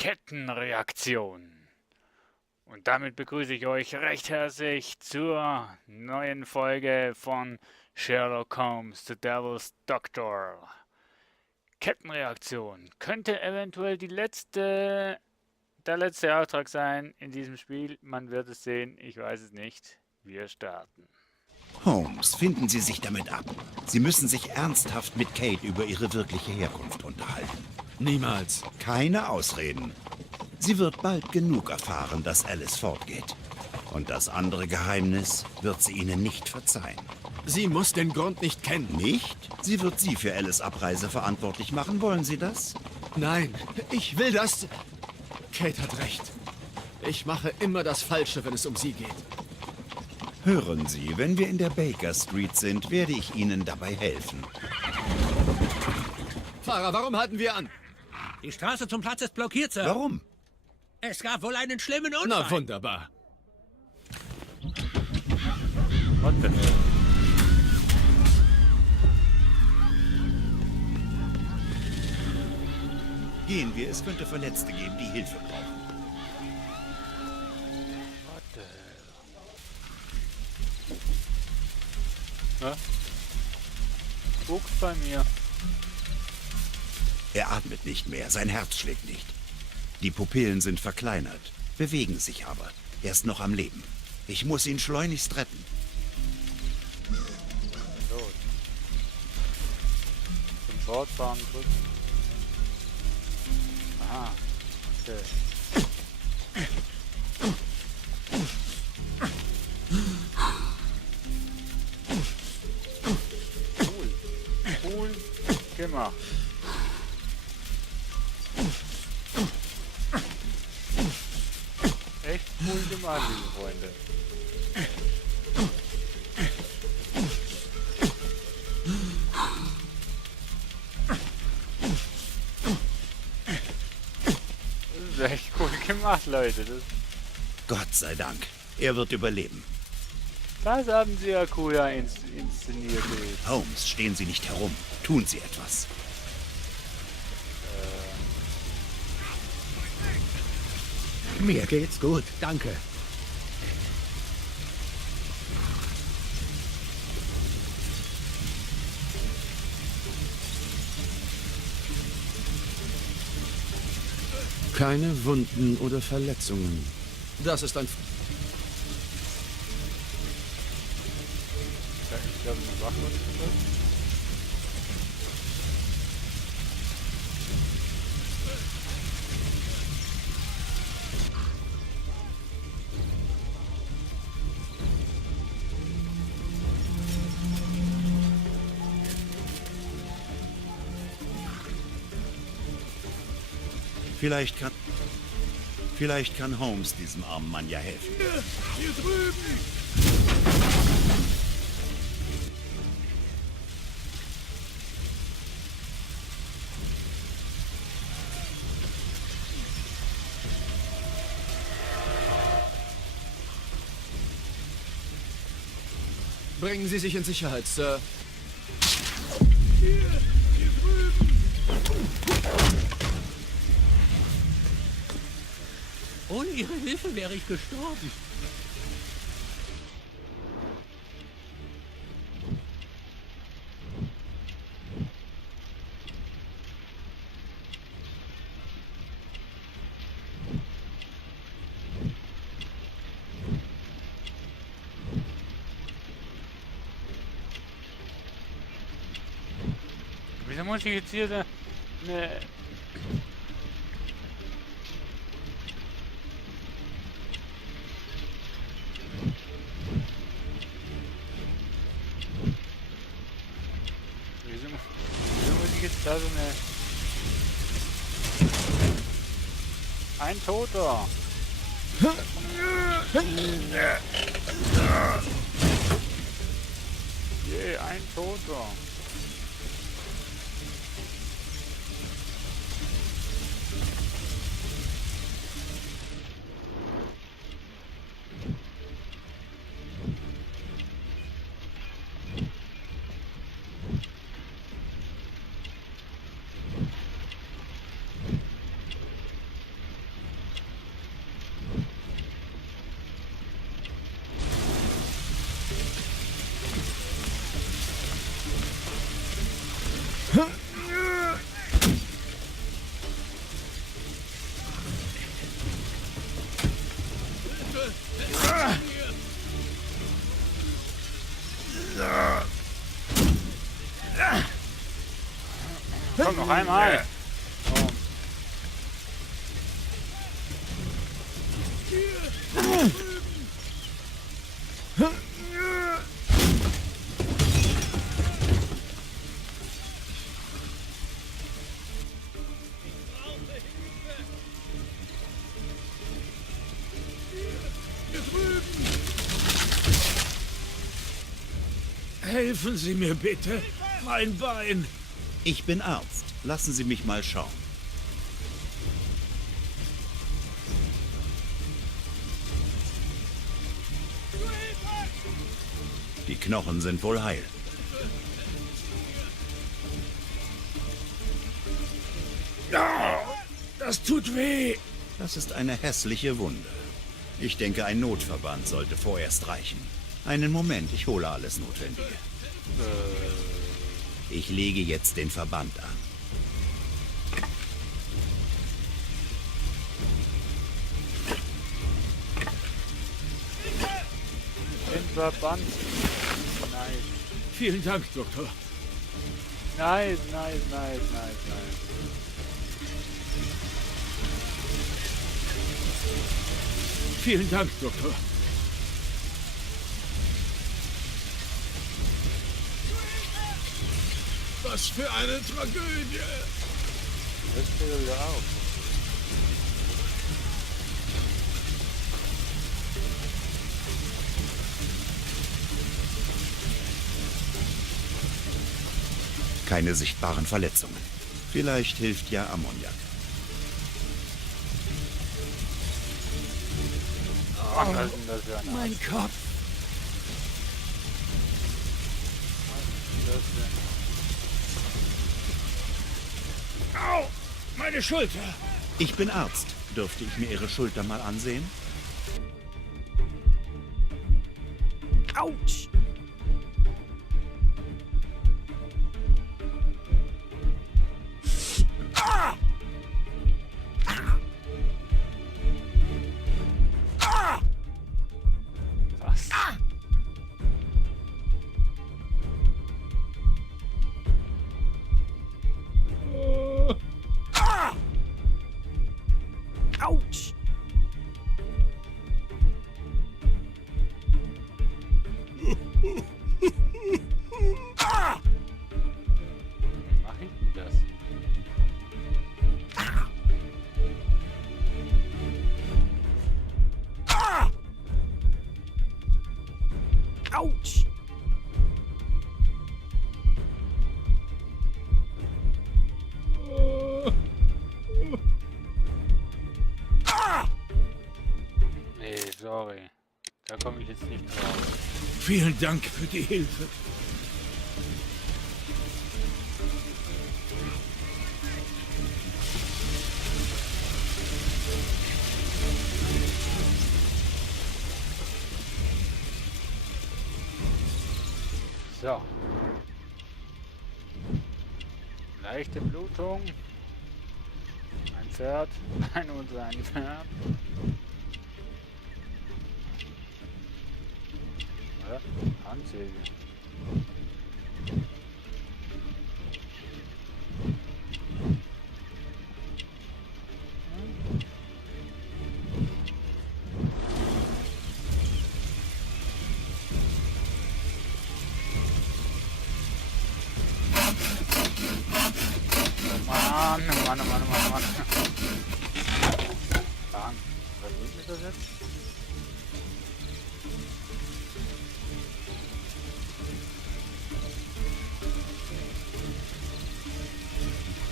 Kettenreaktion. Und damit begrüße ich euch recht herzlich zur neuen Folge von Sherlock Holmes, The Devil's Doctor. Kettenreaktion könnte eventuell der letzte Auftrag sein in diesem Spiel. Man wird es sehen, ich weiß es nicht. Wir starten. Holmes, finden Sie sich damit ab. Sie müssen sich ernsthaft mit Kate über ihre wirkliche Herkunft unterhalten. Niemals. Keine Ausreden. Sie wird bald genug erfahren, dass Alice fortgeht. Und das andere Geheimnis wird sie Ihnen nicht verzeihen. Sie muss den Grund nicht kennen. Nicht? Sie wird Sie für Alice' Abreise verantwortlich machen. Wollen Sie das? Nein, ich will das... Kate hat recht. Ich mache immer das Falsche, wenn es um sie geht. Hören Sie, wenn wir in der Baker Street sind, werde ich Ihnen dabei helfen. Fahrer, warum halten wir an? Die Straße zum Platz ist blockiert, Sir. Warum? Es gab wohl einen schlimmen Unfall. Na, wunderbar. What the hell? Gehen wir, es könnte Verletzte geben, die Hilfe brauchen. What the hell? Guckt bei mir. Er atmet nicht mehr, sein Herz schlägt nicht. Die Pupillen sind verkleinert, bewegen sich aber. Er ist noch am Leben. Ich muss ihn schleunigst retten. Los. Zum Bordfahren drücken. Aha. Okay. Cool gemacht. Echt cool gemacht, liebe Freunde. Das ist echt cool gemacht, Leute. Gott sei Dank, er wird überleben. Das haben sie ja cool inszeniert. Holmes, stehen Sie nicht herum. Tun Sie etwas. Mir geht's gut, danke. Keine Wunden oder Verletzungen. Das ist ein... Ich glaube, eine Waffe ist das. Vielleicht kann Holmes diesem armen Mann ja helfen. Hier drüben! Bringen Sie sich in Sicherheit, Sir. Hier drüben! Ohne Ihre Hilfe wäre ich gestorben. Wieso muss ich jetzt hier eine... Wieso muss ich jetzt da so eine... Ein Toter! Je, ein Toter! Komm, noch einmal. Oh. Helfen Sie mir bitte. Mein Bein. Ich bin Arzt. Lassen Sie mich mal schauen. Die Knochen sind wohl heil. Das tut weh. Das ist eine hässliche Wunde. Ich denke, ein Notverband sollte vorerst reichen. Einen Moment, ich hole alles Notwendige. Ich lege jetzt den Verband an. Den Verband. Nice. Vielen Dank, Doktor. Nice, nice, nice, nice, nice. Vielen Dank, Doktor. Was für eine Tragödie. Das steht wieder auf. Keine sichtbaren Verletzungen. Vielleicht hilft ja Ammoniak. Was ist denn das für ein Mein Kopf. das denn? Au! Meine Schulter. Ich bin Arzt. Dürfte ich mir Ihre Schulter mal ansehen? Autsch! Was? Autsch! Wie mach ich denn das? Autsch! Nee, sorry. Da komme ich jetzt nicht drauf. Vielen Dank für die Hilfe. So. Leichte Blutung. Ein Pferd. Ein und ein Pferd. Ja, Handsäge. Mann, Mann, Mann, Mann, Mann. Bang. Was ist das jetzt?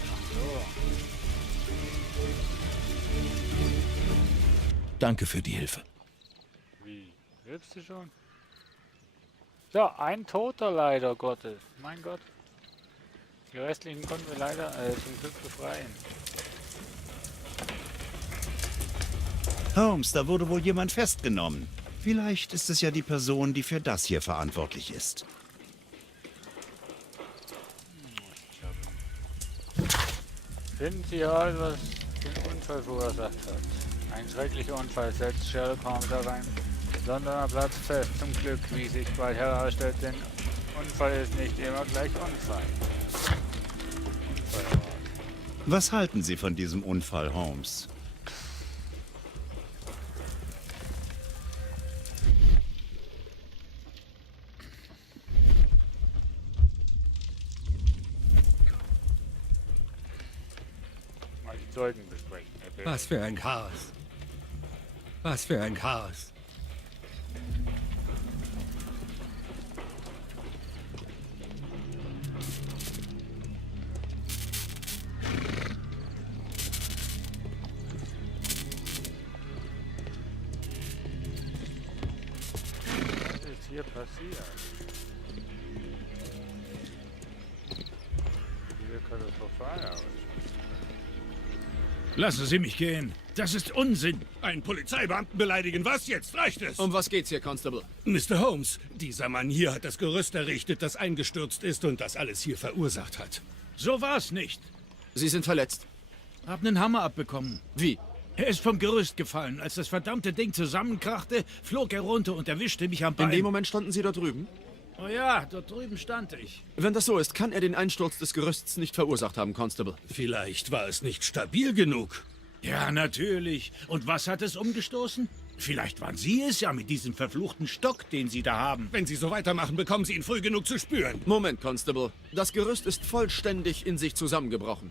Ach so. Danke für die Hilfe. Wie? Lebst du schon? So, ein Toter leider Gottes. Mein Gott. Die restlichen konnten wir leider zum Glück befreien. Holmes, da wurde wohl jemand festgenommen. Vielleicht ist es ja die Person, die für das hier verantwortlich ist. Finden Sie heraus, was den Unfall verursacht hat. Ein schrecklicher Unfall setzt Sherlock Holmes herein. Sonderer Platz fest. Zum Glück, wie sich bald herausstellt, denn Unfall ist nicht immer gleich Unfall. Unfallort. Was halten Sie von diesem Unfall, Holmes? Mal die Zeugen besprechen. Herr Bill. Was für ein Chaos. Was für ein Chaos. Was ist hier passiert? Hier katastrophal aus. Lassen Sie mich gehen. Das ist Unsinn. Einen Polizeibeamten beleidigen, was jetzt? Reicht es? Um was geht's hier, Constable? Mr. Holmes, dieser Mann hier hat das Gerüst errichtet, das eingestürzt ist und das alles hier verursacht hat. So war's nicht. Sie sind verletzt. Hab nen Hammer abbekommen. Wie? Er ist vom Gerüst gefallen. Als das verdammte Ding zusammenkrachte, flog er runter und erwischte mich am Bein. In dem Moment standen Sie dort drüben? Oh ja, dort drüben stand ich. Wenn das so ist, kann er den Einsturz des Gerüsts nicht verursacht haben, Constable. Vielleicht war es nicht stabil genug. Ja, natürlich. Und was hat es umgestoßen? Vielleicht waren Sie es ja mit diesem verfluchten Stock, den Sie da haben. Wenn Sie so weitermachen, bekommen Sie ihn früh genug zu spüren. Moment, Constable. Das Gerüst ist vollständig in sich zusammengebrochen.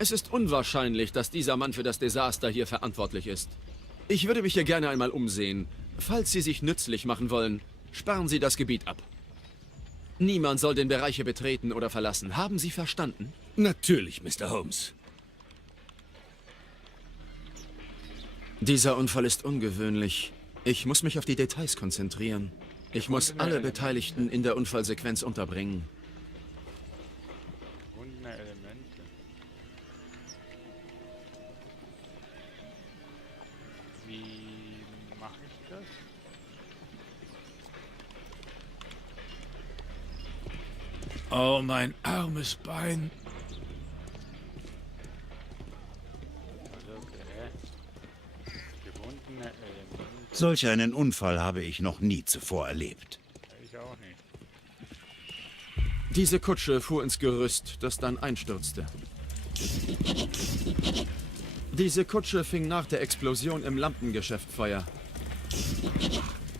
Es ist unwahrscheinlich, dass dieser Mann für das Desaster hier verantwortlich ist. Ich würde mich hier gerne einmal umsehen. Falls Sie sich nützlich machen wollen, sperren Sie das Gebiet ab. Niemand soll den Bereich hier betreten oder verlassen. Haben Sie verstanden? Natürlich, Mr. Holmes. Dieser Unfall ist ungewöhnlich. Ich muss mich auf die Details konzentrieren. Ich muss alle Beteiligten in der Unfallsequenz unterbringen. Gebundene Elemente. Wie mache ich das? Oh, mein armes Bein. Also, okay. Gebundene Elemente. Solch einen Unfall habe ich noch nie zuvor erlebt. Ich auch nicht. Diese Kutsche fuhr ins Gerüst, das dann einstürzte. Diese Kutsche fing nach der Explosion im Lampengeschäft Feuer.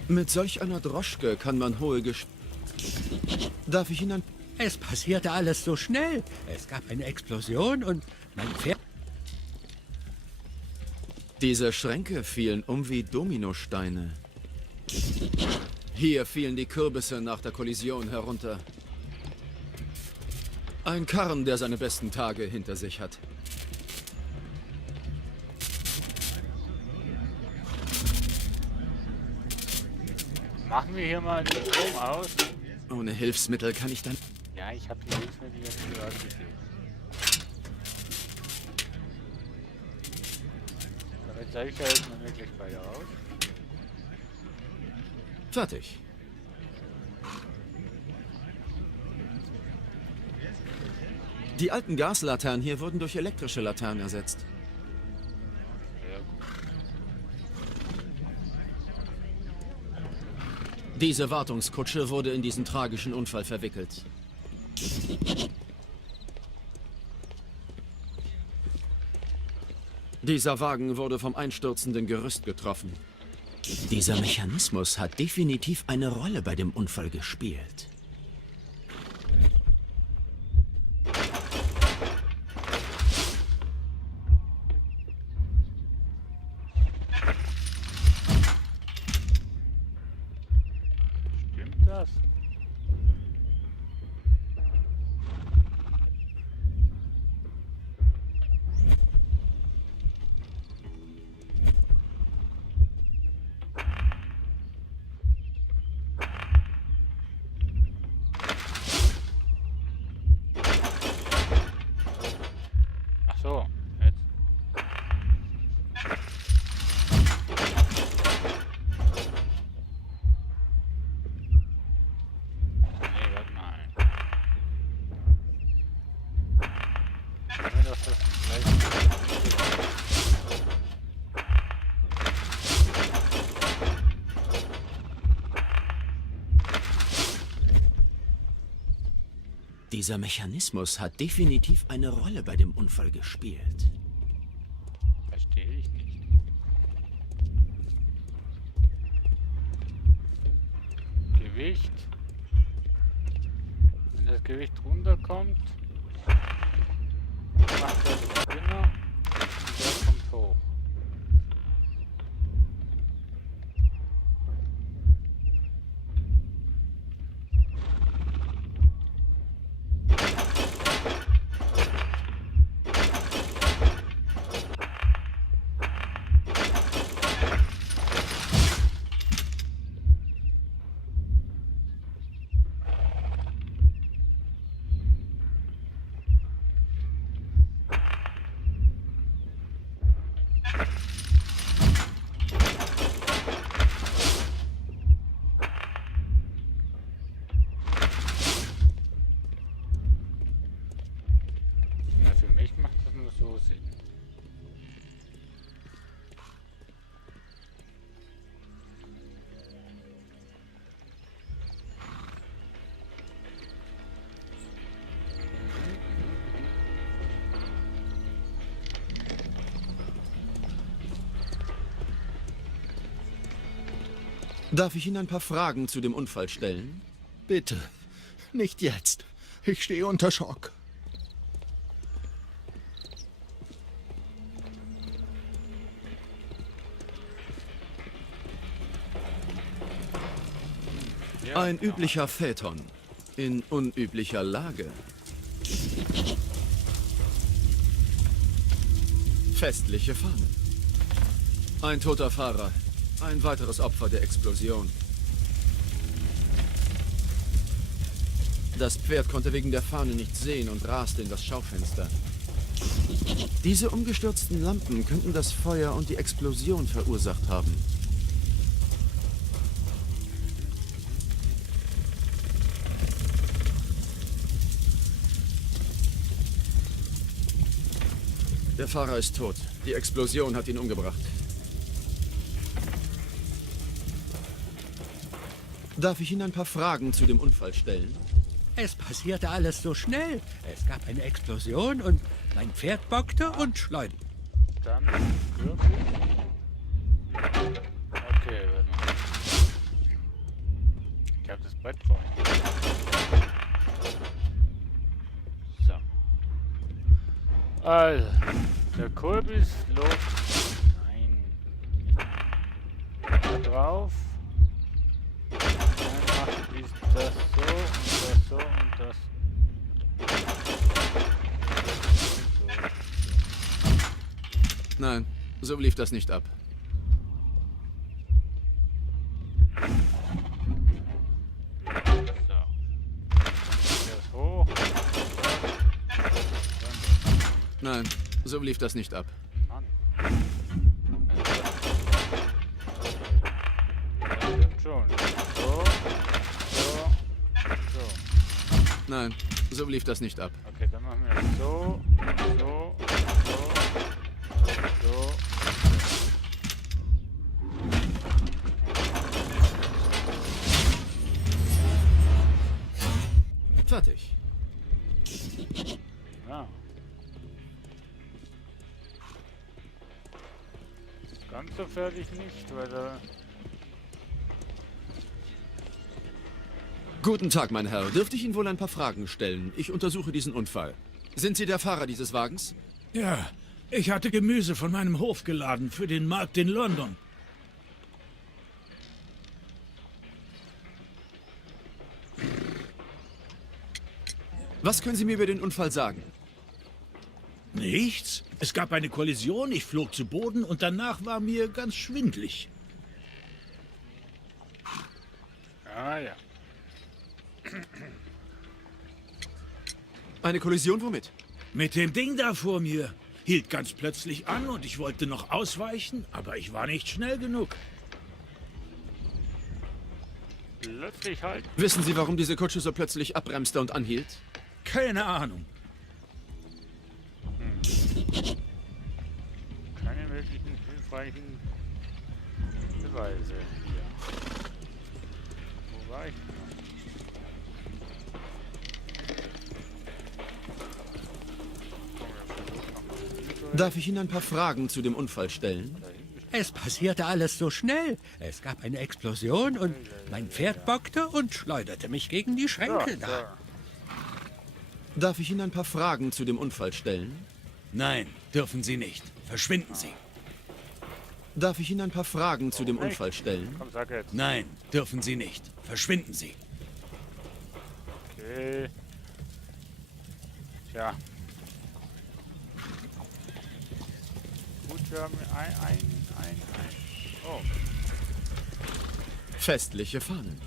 Mit solch einer Droschke kann man hohe Darf ich Ihnen Es passierte alles so schnell. Es gab eine Explosion und mein Pferd... Diese Schränke fielen um wie Dominosteine. Hier fielen die Kürbisse nach der Kollision herunter. Ein Karren, der seine besten Tage hinter sich hat. Machen wir hier mal den Strom aus. Ohne Hilfsmittel kann ich dann... Ja, ich habe die Hilfsmittel jetzt gerade gesehen. Damit soll ich ja jetzt mal wirklich bei raus. Fertig. Die alten Gaslaternen hier wurden durch elektrische Laternen ersetzt. Ja, gut. Diese Wartungskutsche wurde in diesen tragischen Unfall verwickelt. Dieser Wagen wurde vom einstürzenden Gerüst getroffen. Dieser Mechanismus hat definitiv eine Rolle bei dem Unfall gespielt. Stimmt das? Dieser Mechanismus hat definitiv eine Rolle bei dem Unfall gespielt. Verstehe ich nicht. Gewicht. Wenn das Gewicht runterkommt, macht der Spinner und der kommt hoch. Ja, für mich macht das nur so Sinn. Darf ich Ihnen ein paar Fragen zu dem Unfall stellen? Bitte, nicht jetzt. Ich stehe unter Schock. Ja, Ein üblicher Phaeton. In unüblicher Lage. Festliche Fahne. Ein toter Fahrer. Ein weiteres Opfer der Explosion. Das Pferd konnte wegen der Fahne nicht sehen und raste in das Schaufenster. Diese umgestürzten Lampen könnten das Feuer und die Explosion verursacht haben. Der Fahrer ist tot. Die Explosion hat ihn umgebracht. Darf ich Ihnen ein paar Fragen zu dem Unfall stellen? Es passierte alles so schnell. Es gab eine Explosion und mein Pferd bockte und schleuderte. Dann Kürbis. Okay, warte mal. Ich habe das Brett vorhin. So. Also, der Kürbis läuft. Nein. Da drauf. Dann macht dies das so und das so und das. Nein, so lief das nicht ab. So. Das hoch. Nein, so lief das nicht ab. Mann. Das stimmt schon. So. So. So. Nein, so lief das nicht ab. Okay, dann machen wir so. So. So. So. Fertig. Ja. Ganz so fertig nicht, weil da. Guten Tag, mein Herr. Dürfte ich Ihnen wohl ein paar Fragen stellen? Ich untersuche diesen Unfall. Sind Sie der Fahrer dieses Wagens? Ja, ich hatte Gemüse von meinem Hof geladen für den Markt in London. Was können Sie mir über den Unfall sagen? Nichts. Es gab eine Kollision, ich flog zu Boden und danach war mir ganz schwindlig. Ah ja. Eine Kollision womit? Mit dem Ding da vor mir. Hielt ganz plötzlich an und ich wollte noch ausweichen, aber ich war nicht schnell genug. Plötzlich halt. Wissen Sie, warum diese Kutsche so plötzlich abbremste und anhielt? Keine Ahnung. Keine möglichen hilfreichen Beweise hier. Wo war ich noch? Darf ich Ihnen ein paar Fragen zu dem Unfall stellen? Es passierte alles so schnell. Es gab eine Explosion und mein Pferd bockte und schleuderte mich gegen die Schränke da. Darf ich Ihnen ein paar Fragen zu dem Unfall stellen? Nein, dürfen Sie nicht. Verschwinden Sie. Darf ich Ihnen ein paar Fragen zu dem Unfall stellen? Komm, sag jetzt. Nein, dürfen Sie nicht. Verschwinden Sie. Okay. Tja. Gut, wir haben ein. Oh, Festliche Fahnen.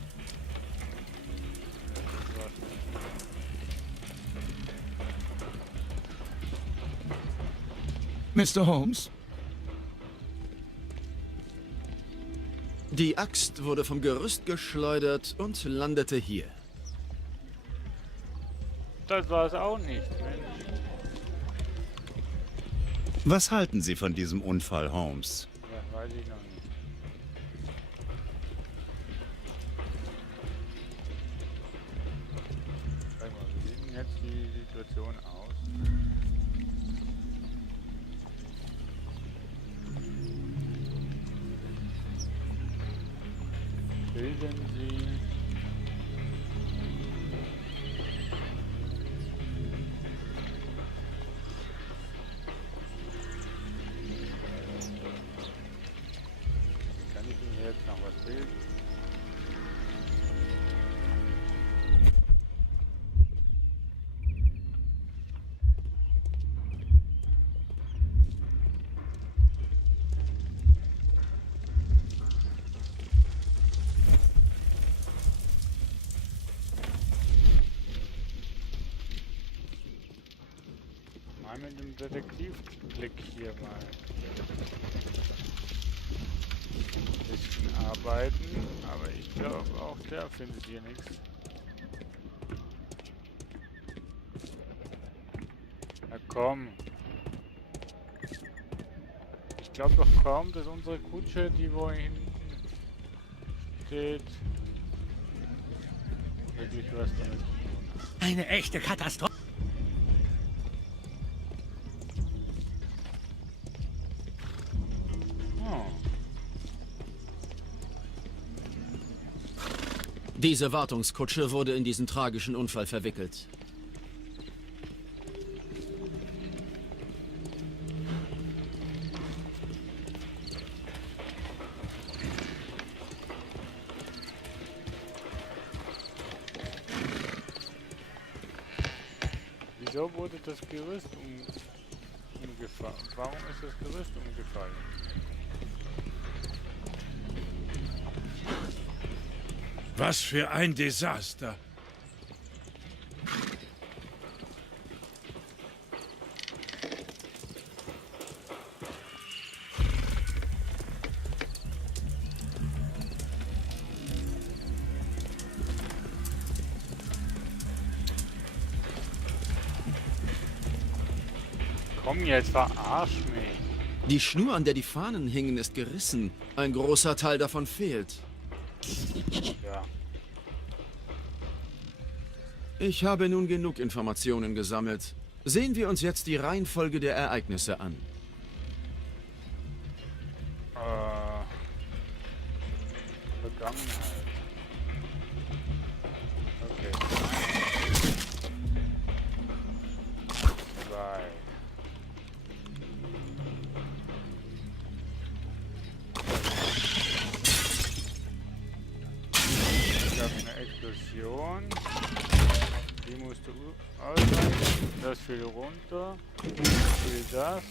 Mr. Holmes? Die Axt wurde vom Gerüst geschleudert und landete hier. das war es auch nicht, Mensch. Was halten Sie von diesem Unfall, Holmes? Ja, weiß ich noch nicht. Sag mal, wie sieht denn jetzt die Situation aus? Bilden Sie... Kann ich Ihnen jetzt noch was bilden? Mal mit dem Detektivblick hier mal ein bisschen arbeiten, aber ich glaube auch der findet hier nichts. Na komm. Ich glaube doch kaum, dass unsere Kutsche, die wo hinten steht, wirklich was damit zu tun hat. Eine echte Katastrophe. Oh. Diese Wartungskutsche wurde in diesen tragischen Unfall verwickelt. Wieso wurde das Gerüst umgefallen? Warum ist das Gerüst umgefallen? Was für ein Desaster. Komm jetzt, verarsch mich. Die Schnur, an der die Fahnen hingen, ist gerissen. Ein großer Teil davon fehlt. Ja. Ich habe nun genug Informationen gesammelt. Sehen wir uns jetzt die Reihenfolge der Ereignisse an. Vergangenheit. Okay. 2. Es gab eine Explosion. Die musste ausweichen. Das fiel runter. Fiel das.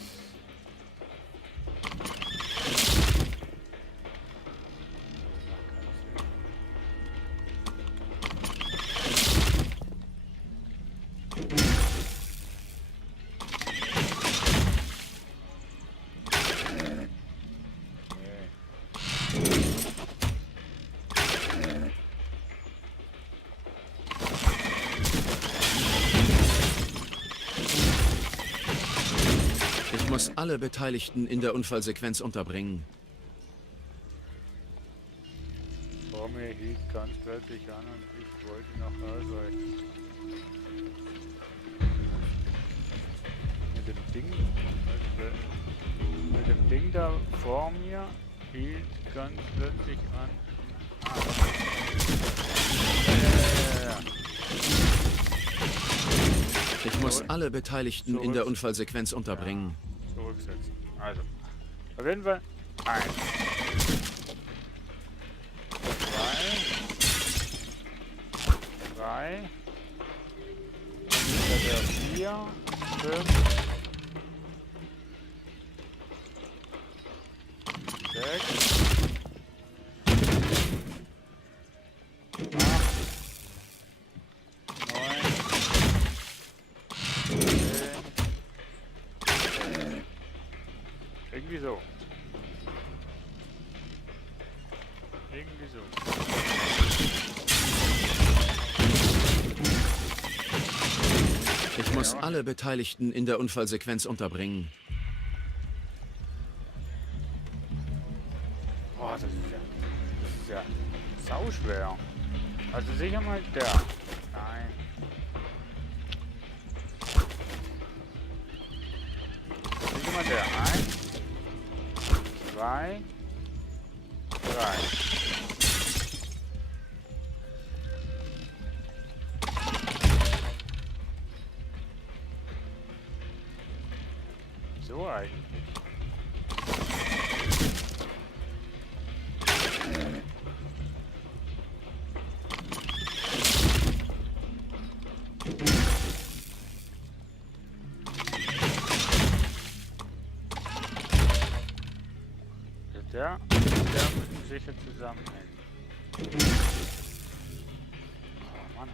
Ich muss alle Beteiligten in der Unfallsequenz unterbringen. Vor mir hielt ganz plötzlich an und ich wollte noch ausweichen. Mit dem Ding? Mit dem Ding da vor mir hielt ganz plötzlich an. Ah, ja. Ich muss alle Beteiligten in der Unfallsequenz unterbringen. Zurücksetzen. Also, auf jeden Fall 1, 2, 3, dann ist der 4, 5, 6, 8, 9, 10. Irgendwie so. Irgendwie so. Ich muss alle Beteiligten in der Unfallsequenz unterbringen. Boah, das ist ja sauschwer. Also sicher mal der. Nein. Sicher mal der. 1, 2, 3. So eigentlich. Der müssen sicher zusammenhängen. Oh Mann.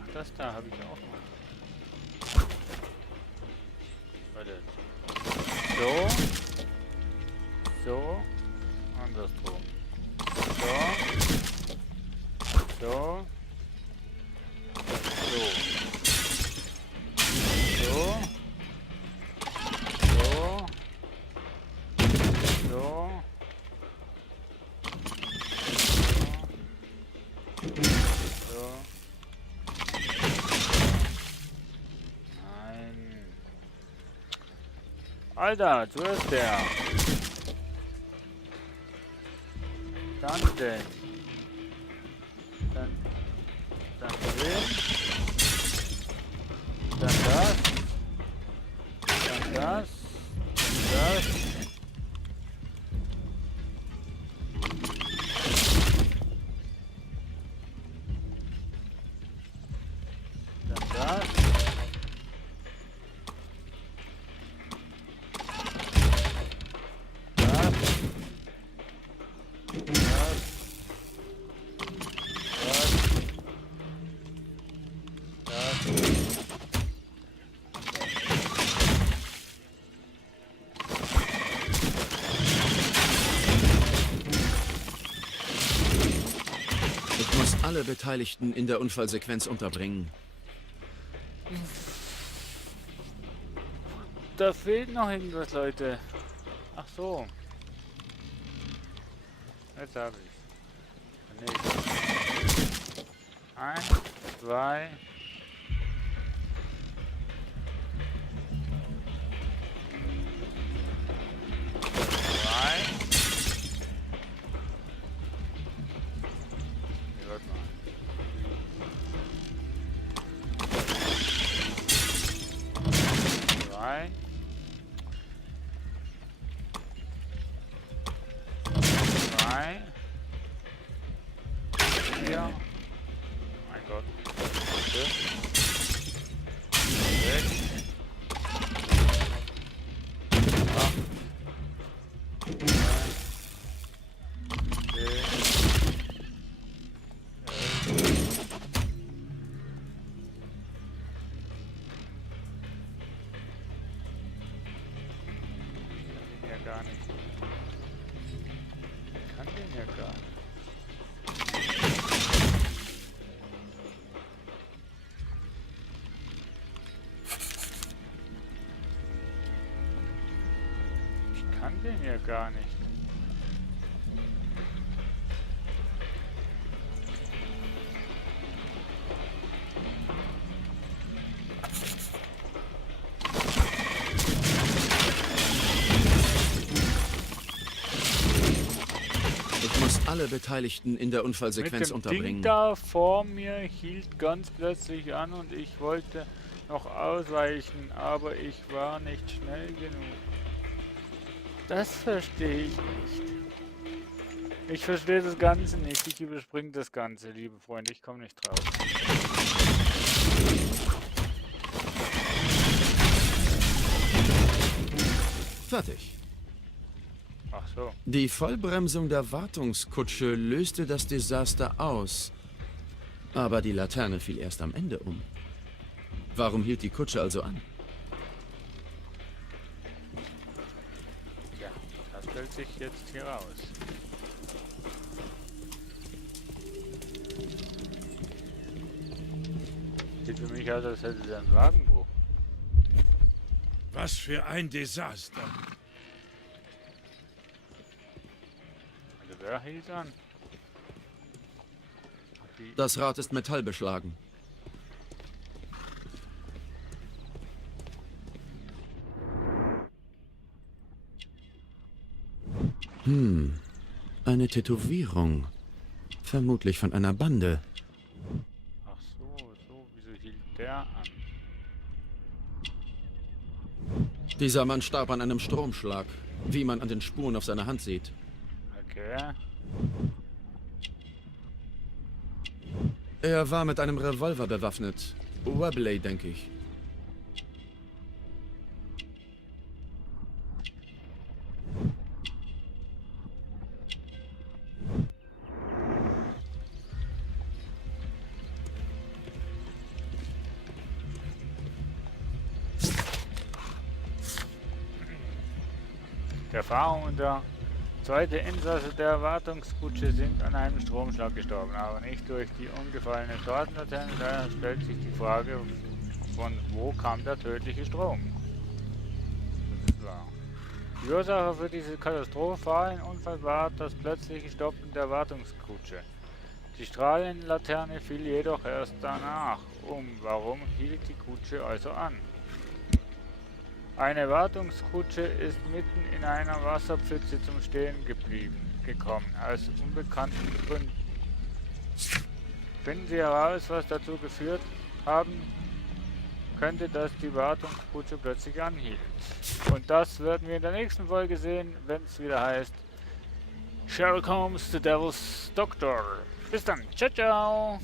Ach, das da habe ich auch noch. Warte. So. So. Andersrum. So. So. So. So. So. So. So. Nein. Alter, zuerst der. Dann den. Dann den. Dann das. Dann das. Dann das. Dann das. Ich muss alle Beteiligten in der Unfallsequenz unterbringen. Da fehlt noch irgendwas, Leute. Ach so. Jetzt habe ich. Nee. 1, 2. 3. Warte mal. 3. 3. 4. Mein Gott. 5. 6. 8. 9. 10. 11. Gar nicht. Ich kann den ja gar nicht. Ich kann den ja gar nicht. alle Beteiligten in der Unfallsequenz Mit dem Ding unterbringen. da vor mir hielt ganz plötzlich an und ich wollte noch ausweichen, aber ich war nicht schnell genug. Das verstehe ich nicht. Ich verstehe das Ganze nicht. Ich überspringe das Ganze, liebe Freunde. Ich komme nicht drauf. Fertig. Ach so. Die Vollbremsung der Wartungskutsche löste das Desaster aus. Aber die Laterne fiel erst am Ende um. Warum hielt die Kutsche also an? Ja, das stellt sich jetzt hier raus. Sieht für mich aus, als hätte der einen Wagenbruch. Was für ein Desaster. Also wer hielt an? Die Das Rad ist metallbeschlagen. Eine Tätowierung. Vermutlich von einer Bande. Ach so, wieso hielt der an? Dieser Mann starb an einem Stromschlag, wie man an den Spuren auf seiner Hand sieht. Okay. Er war mit einem Revolver bewaffnet. Webley, denke ich. Der Fahrer und der zweite Insasse der Wartungskutsche sind an einem Stromschlag gestorben, aber nicht durch die umgefallene Straßenlaterne. Daher stellt sich die Frage, von wo kam der tödliche Strom? Das ist wahr. Die Ursache für diese katastrophalen Unfall war das plötzliche Stoppen der Wartungskutsche. Die Strahlenlaterne fiel jedoch erst danach um. Warum hielt die Kutsche also an? Eine Wartungskutsche ist mitten in einer Wasserpfütze zum Stehen gekommen, aus unbekannten Gründen. Finden Sie heraus, was dazu geführt haben könnte, dass die Wartungskutsche plötzlich anhielt. Und das werden wir in der nächsten Folge sehen, wenn es wieder heißt Sherlock Holmes, The Devil's Doctor. Bis dann, ciao, ciao!